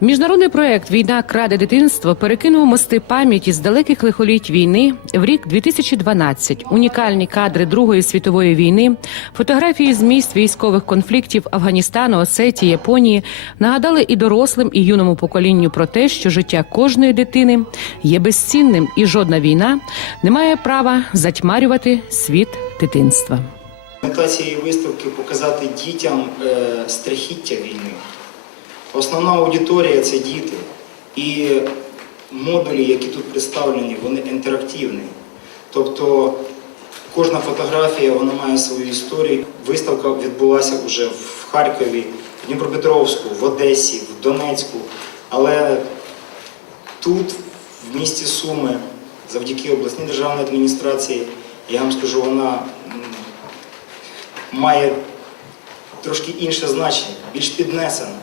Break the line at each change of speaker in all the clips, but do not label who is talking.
Міжнародний проект Війна краде дитинство перекинув мости пам'яті з далеких лихоліть війни в рік 2012. Унікальні кадри Другої світової війни, фотографії з місць військових конфліктів Афганістану, Осетії, Японії нагадали і дорослим, і юному поколінню про те, що життя кожної дитини є безцінним, і жодна війна не має права затьмарювати світ дитинства.
Мета цієї виставки показати дітям е, страхіття війни. Основна аудиторія це діти. І модулі, які тут представлені, вони інтерактивні. Тобто кожна фотографія вона має свою історію. Виставка відбулася вже в Харкові, в Дніпропетровську, в Одесі, в Донецьку. Але тут, в місті Суми, завдяки обласній державній адміністрації, я вам скажу, вона має трошки інше значення, більш піднесене.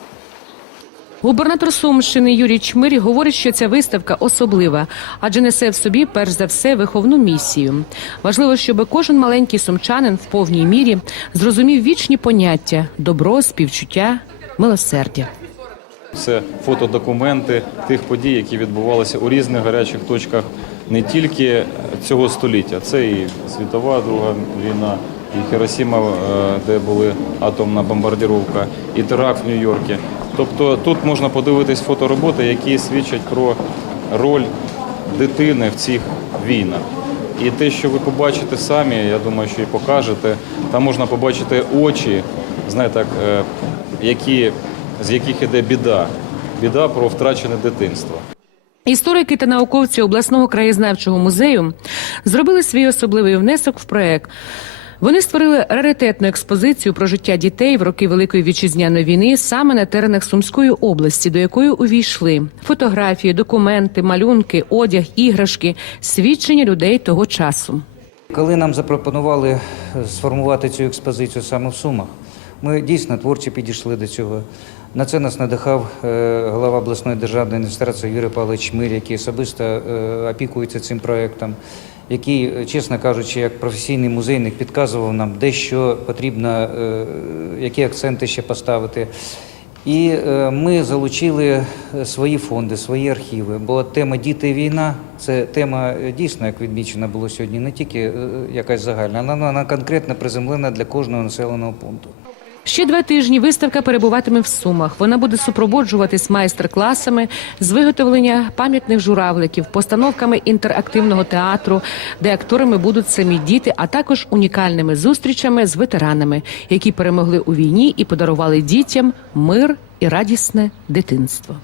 Губернатор Сумщини Юрій Чмирі говорить, що ця виставка особлива, адже несе в собі перш за все виховну місію. Важливо, щоб кожен маленький сумчанин в повній мірі зрозумів вічні поняття добро, співчуття, милосердя.
Це фотодокументи тих подій, які відбувалися у різних гарячих точках не тільки цього століття, це і світова Друга війна, і Хіросіма, е, де була атомна бомбардіровка, і теракт в Нью-Йорку. Тобто тут можна подивитись фотороботи, які свідчать про роль дитини в цих війнах. І те, що ви побачите самі, я думаю, що і покажете, там можна побачити очі, знаєте, е, які, з яких іде біда. Біда про втрачене дитинство.
Історики та науковці обласного краєзнавчого музею зробили свій особливий внесок в проект. Вони створили раритетну експозицію про життя дітей в роки Великої вітчизняної війни саме на теренах Сумської області, до якої увійшли фотографії, документи, малюнки, одяг, іграшки, свідчення людей того часу.
Коли нам запропонували сформувати цю експозицію саме в Сумах, ми дійсно творчі підійшли до цього. На це нас надихав е, голова обласної державної адміністрації Юрій Павлович Чмир, який особисто е, опікується цим проєктом, який, е, чесно кажучи, як професійний музейник підказував нам, де що потрібно, які акценти ще поставити. І ми залучили свої фонди, свої архіви. Бо тема діти і війна це тема дійсно, як відмічено було сьогодні, не тільки якась загальна, вона конкретно приземлена для кожного населеного пункту.
Ще два тижні виставка перебуватиме в Сумах. Вона буде супроводжуватись майстер-класами з виготовлення пам'ятних журавликів, постановками інтерактивного театру, де акторами будуть самі діти, а також унікальними зустрічами з ветеранами, які перемогли у війні і подарували дітям мир і радісне дитинство.